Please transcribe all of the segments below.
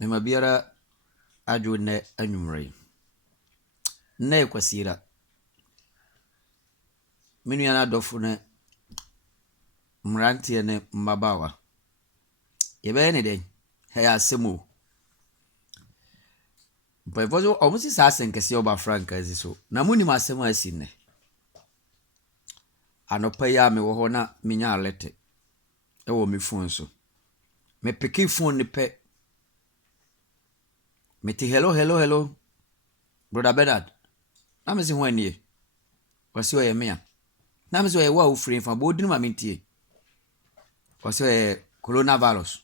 Mema biara adwo ne anwumre. Na ekwasira. Menu yana adofo ne mrantie ne mmabawa. Yebe ne den. He asemo. Mpaifozo omusi sa asenkese oba franka ziso. Na muni masemo asine. Anopa ya me wo ho na menya alete. Ewo me phone so. Me peki phone ni pe. Me ti hello. Brother Benard. Na me si ho anie. Wasi oye me a. Na me si oye wa ufiri fa bo dinu ma mentie. Wasi oye coronavirus.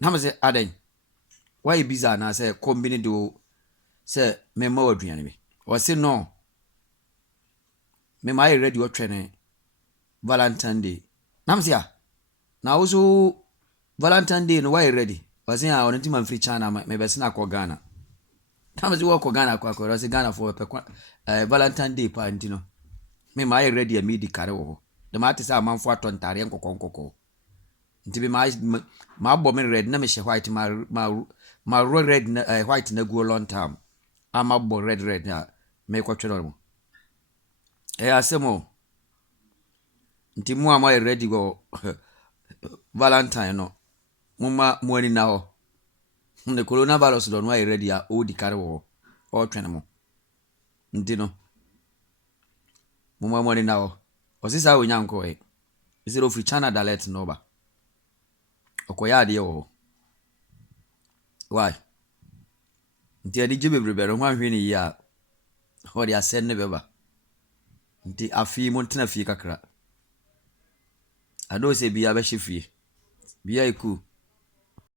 Na me si aden. Why biza na say combine do say me ma waduane me. Wasi no. Me ma ready o twene Valentine Day. Na me si a. Na also Valentine Day no why ready. Wasi a onti man free China me be se na ko Ghana. Na me si wo ko Ghana kwa wasi Ghana for pe Valentine Day pa ntino. Me ma ready a me di kare wo. De ma te say amanfo atontare nkokon. Nti be ma bo me red na me she white ma red na white na go long time. Ama bo red na me kwatwe no. Asemo. Nti mu ama ready go Valentine no. Muma mu ani na ho. Ne coronavirus do no ready a o di kare wo. O twene mo. Nti no. Muma mu ani na ho. Osisa onyanko e. Isiro free China dalet no ba. Okoya ade wo. Why? Nti adi je bebrebe ho anhwe ni ya. Ho de asen ne beba. Nti afi mo ntena fi kakra. Ado se bia be hye fie. Bia iku.